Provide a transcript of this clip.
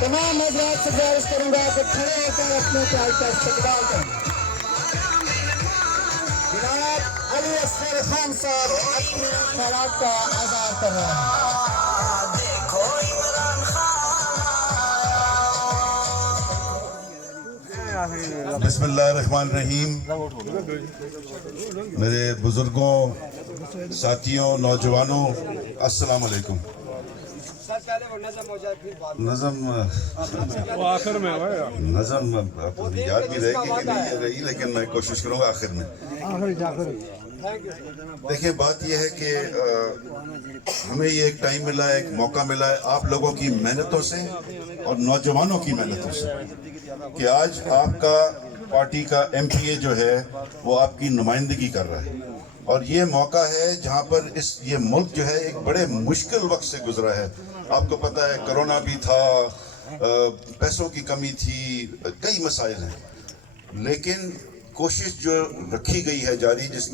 تمام حضرات سے گزارش کروں گا کہ کھڑے ہو کر اپنے چائے کا استقبال کریں. جناب علی اصغر خان صاحب اپنے خیالات کا اظہار کر رہے ہیں. بسم اللہ الرحمن الرحیم. میرے بزرگوں، ساتھیوں، نوجوانوں، السلام علیکم. نظم یاد بھی رہے گی کہ نہیں رہی، لیکن میں کوشش کروں گا آخر میں. دیکھیں، بات یہ ہے کہ ہمیں یہ ایک ٹائم ملا ہے، ایک موقع ملا ہے آپ لوگوں کی محنتوں سے اور نوجوانوں کی محنتوں سے، کہ آج آپ کا پارٹی کا ایم پی اے جو ہے وہ آپ کی نمائندگی کر رہا ہے. اور یہ موقع ہے جہاں پر یہ ملک جو ہے ایک بڑے مشکل وقت سے گزرا ہے. آپ کو پتہ ہے کرونا بھی تھا، پیسوں کی کمی تھی، کئی مسائل ہیں، لیکن کوشش جو رکھی گئی ہے جاری، جس میں